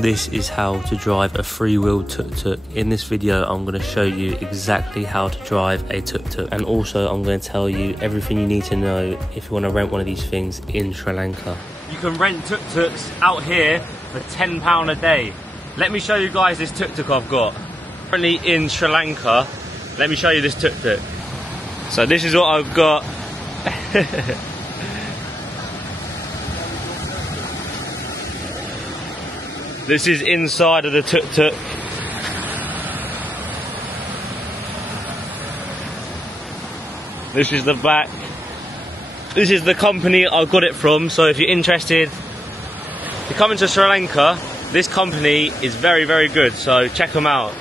This is how to drive a freewheel tuk-tuk. In this video, I'm going to show you exactly how to drive a tuk-tuk, and also I'm going to tell you everything you need to know if you want to rent one of these things in Sri Lanka. You can rent tuk-tuks out here for £10 a day. Let me show you guys this tuk-tuk I've got. Currently in Sri Lanka, let me show you this tuk-tuk. So this is what I've got. This is inside of the tuk-tuk. This is the back. This is the company I got it from, so if you're interested to come into Sri Lanka, this company is very, very good, so check them out.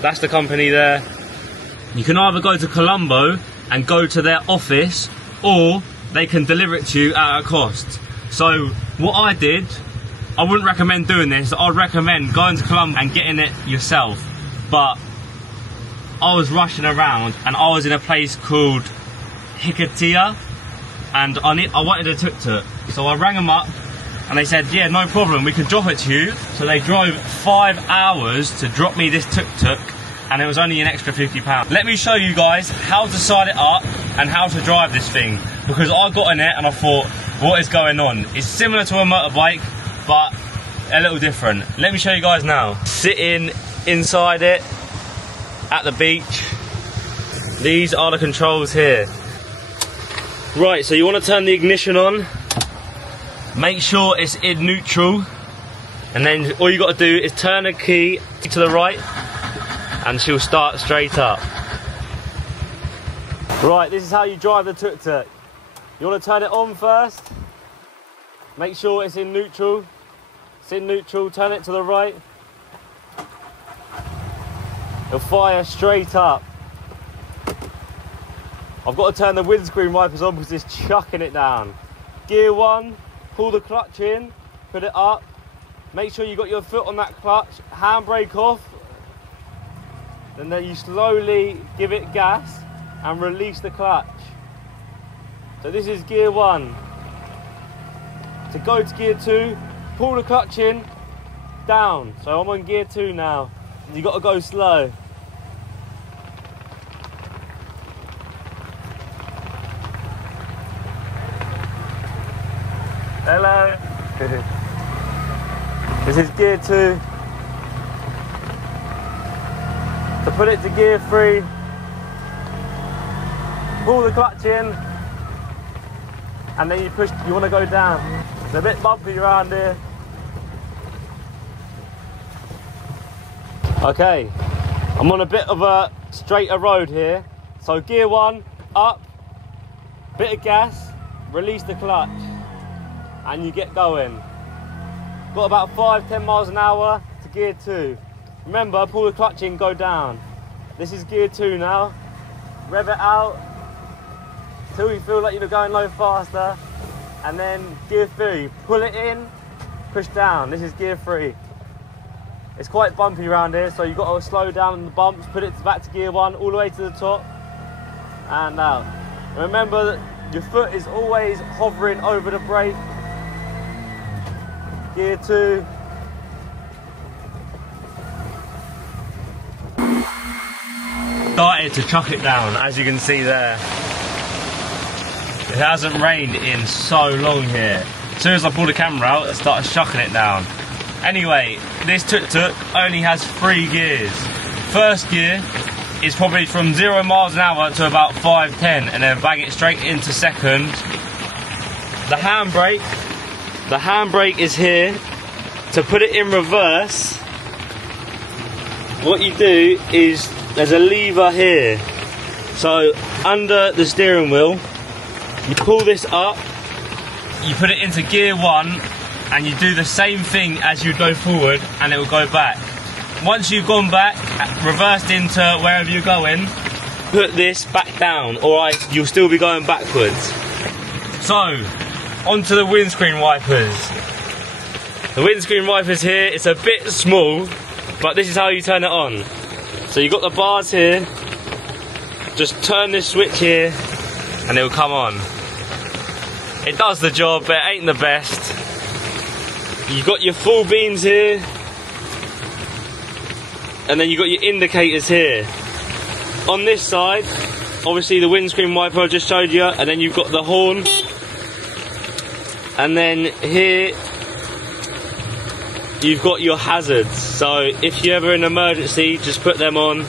That's the company there. You can either go to Colombo and go to their office, or they can deliver it to you at a cost. So what I did, I wouldn't recommend doing this. I'd recommend going to Colombo and getting it yourself. But I was rushing around and I was in a place called Hikatia, and I wanted a tuk-tuk. So I rang them up and they said, yeah, no problem, we can drop it to you. So they drove 5 hours to drop me this tuk-tuk, and it was only an extra £50. Let me show you guys how to side it up and how to drive this thing, because I got in it and I thought, what is going on? It's similar to a motorbike, but a little different. Let me show you guys now. Sitting inside it at the beach. These are the controls here. Right, so you want to turn the ignition on. Make sure it's in neutral, and then all you got to do is turn the key to the right and she'll start straight up. Right, this is how you drive the tuk-tuk. You want to turn it on first. Make sure it's in neutral. It's in neutral, turn it to the right. It'll fire straight up. I've got to turn the windscreen wipers on because it's chucking it down. Gear 1, pull the clutch in, put it up. Make sure you got your foot on that clutch, handbrake off. And then you slowly give it gas and release the clutch. So this is gear 1. To go to gear 2, pull the clutch in, down. So I'm on gear 2 now. You got to go slow. Hello. This is gear 2. To put it to gear 3, pull the clutch in, and then you want to go down. It's a bit bumpy around here. Okay, I'm on a bit of a straighter road here. So gear 1, up, bit of gas, release the clutch, and you get going. Got about 5-10 miles an hour to gear 2. Remember, pull the clutch in, go down. This is gear 2 now. Rev it out till you feel like you're going no faster. And then gear 3, pull it in, push down. This is gear 3. It's quite bumpy around here, so you've got to slow down on the bumps, put it back to gear 1, all the way to the top, and out. And remember that your foot is always hovering over the brake. Gear 2. Started to chuck it down, as you can see there. It hasn't rained in so long here. As soon as I pulled the camera out, it started chucking it down. Anyway, this tuk-tuk only has 3 gears. First gear is probably from 0 miles an hour to about 5-10, and then bang it straight into second. The handbrake is here. To put it in reverse, what you do is there's a lever here. So under the steering wheel, you pull this up, you put it into gear 1, and you do the same thing as you go forward, and it will go back. Once you've gone back, reversed into wherever you're going, put this back down, or you'll still be going backwards. So, onto the windscreen wipers. The windscreen wipers here, it's a bit small, but this is how you turn it on. So you've got the bars here, just turn this switch here, and it will come on. It does the job, but it ain't the best. You've got your full beams here, and then you've got your indicators here. On this side, obviously the windscreen wiper I just showed you, and then you've got the horn. And then here, you've got your hazards. So if you're ever in an emergency, just put them on.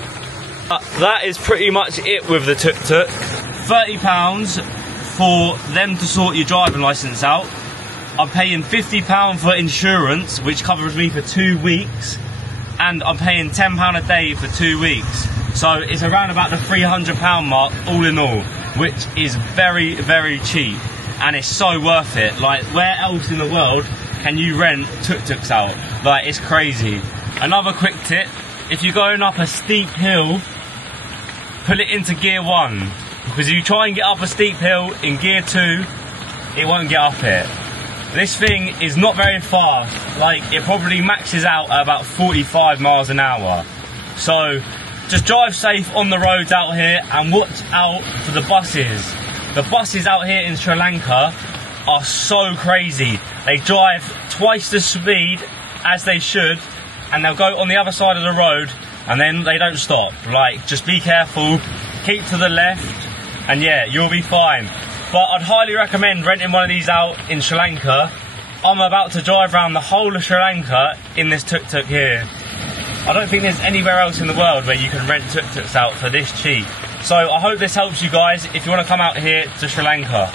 That is pretty much it with the Tuk Tuk. £30 for them to sort your driving licence out. I'm paying £50 for insurance, which covers me for 2 weeks. And I'm paying £10 a day for 2 weeks. So it's around about the £300 mark all in all, which is very, very cheap. And it's so worth it. Like, where else in the world can you rent tuk-tuks out? Like, it's crazy. Another quick tip, if you're going up a steep hill, put it into gear 1. Because if you try and get up a steep hill in gear 2, it won't get up it. This thing is not very fast. Like, it probably maxes out at about 45 miles an hour. So, just drive safe on the roads out here and watch out for the buses. The buses out here in Sri Lanka are so crazy. They drive twice the speed as they should, and they'll go on the other side of the road, and then they don't stop. Like, just be careful, keep to the left, and yeah, you'll be fine. But I'd highly recommend renting one of these out in Sri Lanka. I'm about to drive around the whole of Sri Lanka in this tuk-tuk here. I don't think there's anywhere else in the world where you can rent tuk-tuks out for this cheap. So I hope this helps you guys if you want to come out here to Sri Lanka.